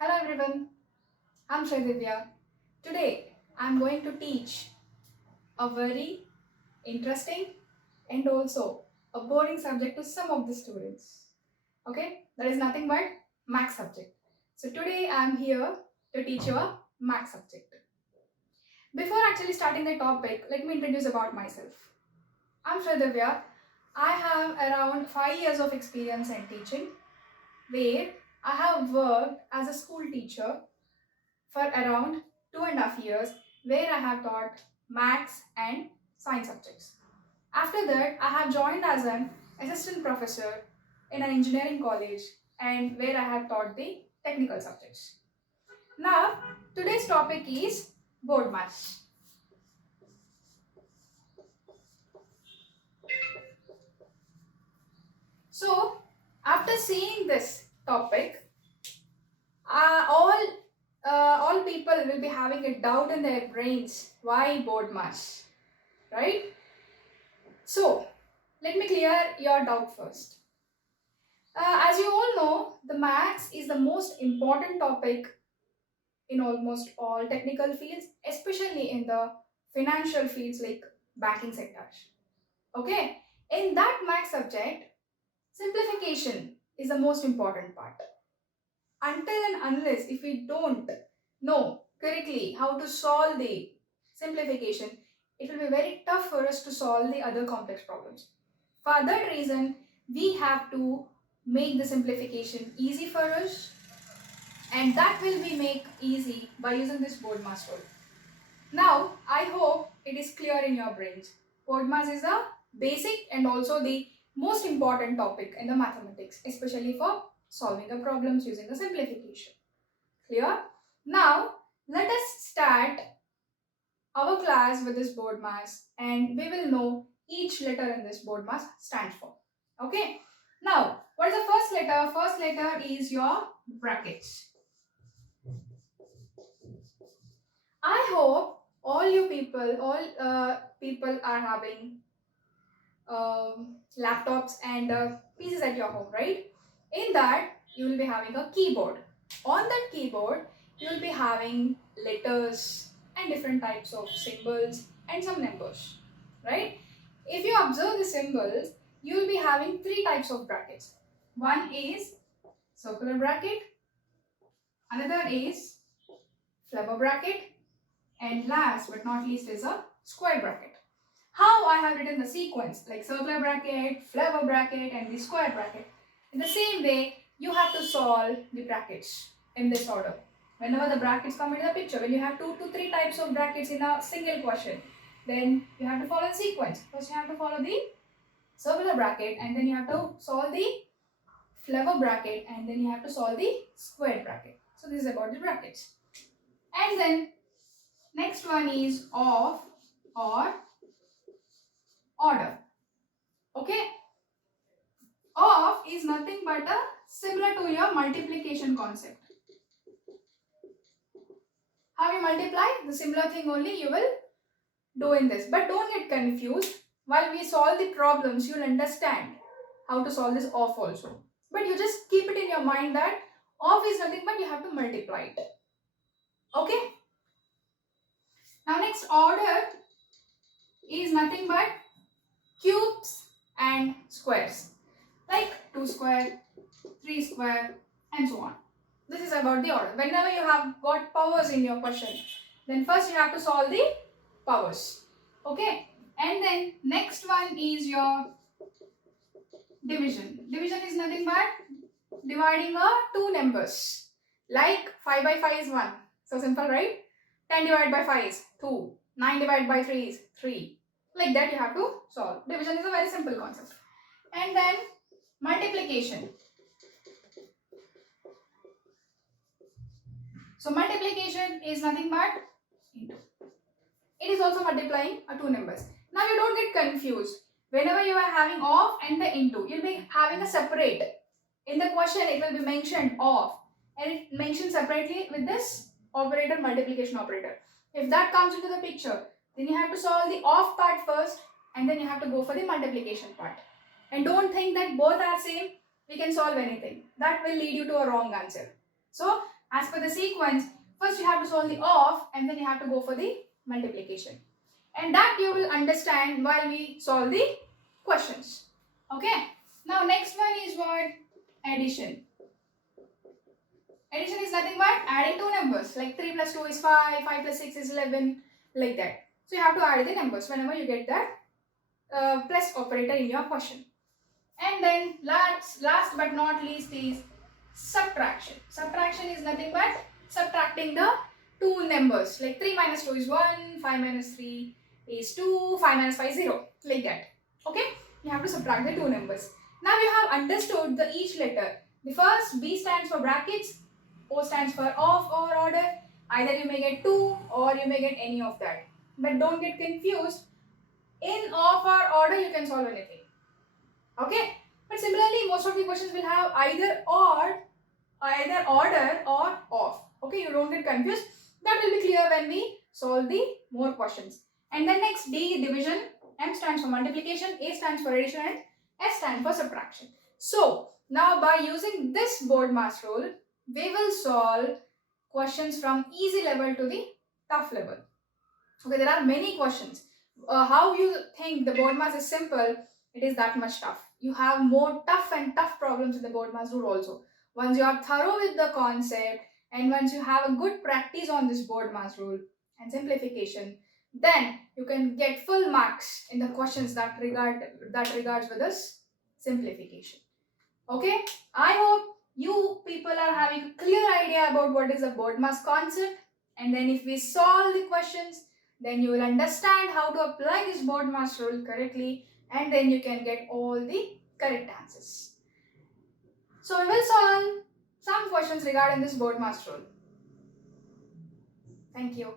Hello everyone, I'm Sridivya. Today I'm going to teach a very interesting and also a boring subject to some of the students. Okay, that is nothing but math subject. So today I'm here to teach you a math subject. Before actually starting the topic, let me introduce about myself. I'm Sridivya. I have around 5 years of experience in teaching, where I have worked as a school teacher for around 2.5 years, where I have taught maths and science subjects. After that, I have joined as an assistant professor in an engineering college and where I have taught the technical subjects. Now, today's topic is Bodmas. So, after seeing this topic, all people will be having a doubt in their brains. Why Bodmas? Right? So, let me clear your doubt first. As you all know, the maths is the most important topic in almost all technical fields, especially in the financial fields like banking sectors. Okay, in that maths subject, simplification is the most important part. Until and unless if we don't know correctly how to solve the simplification, it will be very tough for us to solve the other complex problems. For that reason, we have to make the simplification easy for us, and that will be made easy by using this Bodmas tool. Now, I hope it is clear in your brains. Bodmas is a basic and also the most important topic in the mathematics, especially for solving the problems using the simplification. Clear? Now, let us start our class with this Bodmas and we will know each letter in this Bodmas stands for. Okay? Now, what is the first letter? First letter is your brackets. I hope all you people, people are having laptops and PCs at your home, right? In that, you will be having a keyboard. On that keyboard, you will be having letters and different types of symbols and some numbers, right? If you observe the symbols, you will be having three types of brackets. One is circular bracket, another is flower bracket, and last but not least is a square bracket. How I have written the sequence like circular bracket, flower bracket and the square bracket. In the same way, you have to solve the brackets in this order. Whenever the brackets come into the picture, when you have 2 to 3 types of brackets in a single question, then you have to follow the sequence. First you have to follow the circular bracket and then you have to solve the flower bracket and then you have to solve the square bracket. So this is about the brackets. And then next one is of or order. Okay. Of is nothing but a similar to your multiplication concept. How you multiply? The similar thing only you will do in this. But don't get confused. While we solve the problems, you'll understand how to solve this of also. But you just keep it in your mind that of is nothing but you have to multiply it. Okay? Now next order is nothing but cubes and squares. Like 2 square, 3 square and so on. This is about the order. Whenever you have got powers in your question, then first you have to solve the powers. Okay. And then next one is your division. Division is nothing but dividing two numbers. Like 5 by 5 is 1. So simple, right? 10 divided by 5 is 2. 9 divided by 3 is 3. Like that you have to solve. Division is a very simple concept. And then multiplication. So multiplication is nothing but into. It is also multiplying two numbers. Now you don't get confused. Whenever you are having of and the into, you'll be having a separate. In the question, it will be mentioned of and it mentioned separately with this operator, multiplication operator. If that comes into the picture, then you have to solve the of part first and then you have to go for the multiplication part. And don't think that both are same, we can solve anything. That will lead you to a wrong answer. So As per the sequence, first you have to solve the of and then you have to go for the multiplication. And that you will understand while we solve the questions. Okay. Now next one is what? Addition. Addition is nothing but adding two numbers. Like 3 plus 2 is 5, 5 plus 6 is 11, like that. So you have to add the numbers whenever you get that plus operator in your question. And then last but not least is subtraction. Subtraction is nothing but subtracting the two numbers. Like 3 minus 2 is 1, 5 minus 3 is 2, 5 minus 5 is 0, like that. Okay, you have to subtract the two numbers. Now you have understood the each letter. The first B stands for brackets, O stands for of or order. Either you may get 2 or you may get any of that. But don't get confused. In of or order you can solve anything. Okay. But similarly, most of the questions will have either or, either order or of. Okay. You don't get confused. That will be clear when we solve the more questions. And then next D, division. M stands for multiplication. A stands for addition. And S stands for subtraction. So now by using this Bodmas rule, we will solve questions from easy level to the tough level. Okay, there are many questions. How you think the Bodmas is simple, it is that much tough. You have more tough problems in the Bodmas rule also. Once you are thorough with the concept and once you have a good practice on this Bodmas rule and simplification, then you can get full marks in the questions that regards with this simplification. Okay, I hope you people are having a clear idea about what is a Bodmas concept, and then if we solve the questions, then you will understand how to apply this Bodmas rule correctly, and then you can get all the correct answers. So we will solve some questions regarding this Bodmas rule. Thank you.